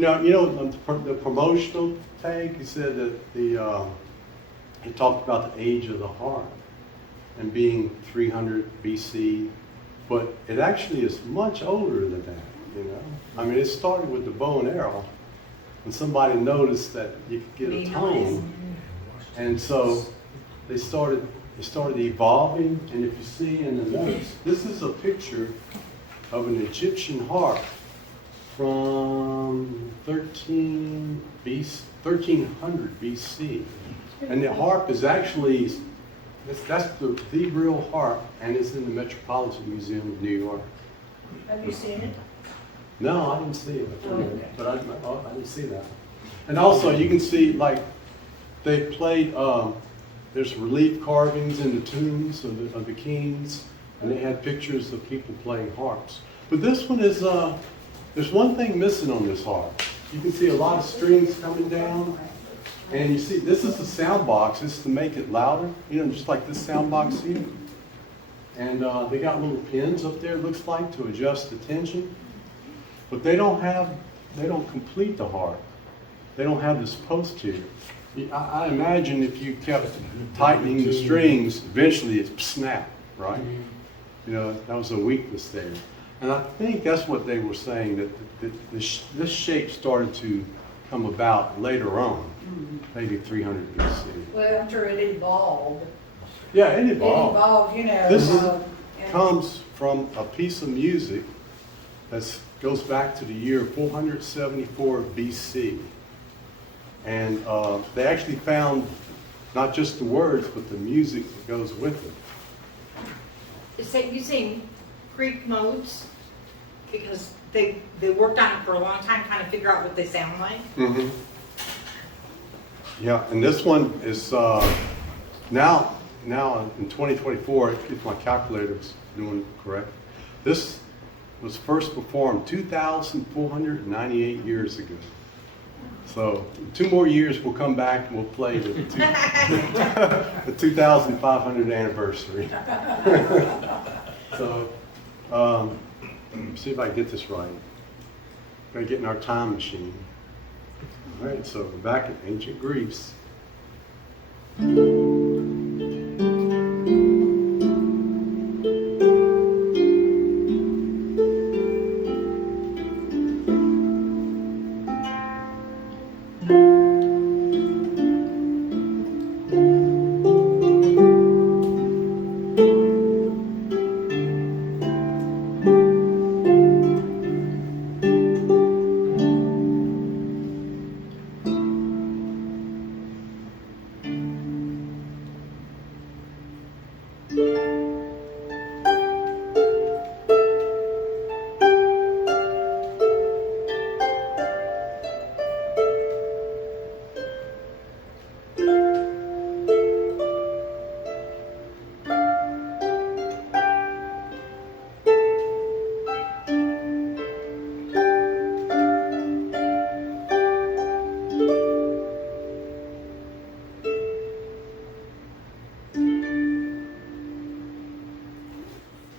Now, you know, the promotional tag, he said that he talked about the age of the harp and being 300 BC, but it actually is much older than that, you know? I mean, it started with the bow and arrow, and somebody noticed that you could get a tone, and so they started evolving, and if you see in the notes, this is a picture of an Egyptian harp from 1300 BC. And the harp is actually, that's the real harp, and it's in the Metropolitan Museum of New York. Have you seen it? No, I didn't see it, Okay. but I didn't see that. And also, you can see, like, they played, there's relief carvings in the tombs of the kings, and they had pictures of people playing harps. But this one is, there's one thing missing on this harp. You can see a lot of strings coming down, and you see, this is the sound box. This is to make it louder, you know, just like this sound box here. And they got little pins up there, it looks like, to adjust the tension. But they don't complete the harp. They don't have this post here. I imagine if you kept tightening the strings, eventually it snapped, right? You know, that was a weakness there. And I think that's what they were saying, that this shape started to come about later on, maybe 300 BC. Well, after it evolved. Yeah, it It evolved. evolved, you know. This and- comes from a piece of music that goes back to the year 474 BC. And they actually found not just the words, but the music that goes with it. You seen Greek modes? Because they worked on it for a long time, trying to figure out what they sound like. Mm-hmm. Yeah, and this one is now in 2024, if my calculator's doing correct, this was first performed 2,498 years ago. So 2 more years we'll come back and we'll play the 2,500th anniversary. So see if I can get this right. Gotta get in our time machine. All right, so we're back in ancient Greece.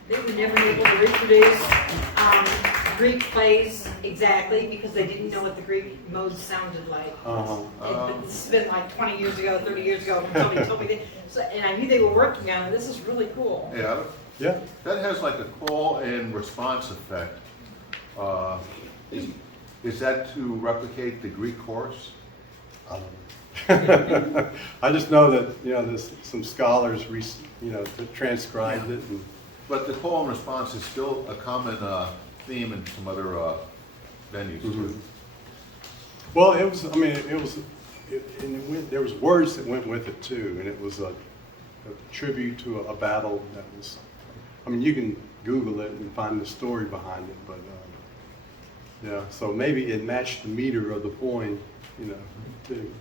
They were never able to reproduce Greek plays exactly because they didn't know what the Greek modes sounded like. It's been like 20 years ago, 30 years ago, when somebody told me that. So, and I knew they were working on it. This is really cool. Yeah, Yeah. that has like a call and response effect. Is that to replicate the Greek chorus? I just know that, you know, there's some scholars, that transcribed it. And, But the call and response is still a common theme in some other venues too. well, it was. I mean, there was words that went with it too, and it was a tribute to a battle that was. I mean, you can Google it and find the story behind it, but yeah. So maybe it matched the meter of the poem, too.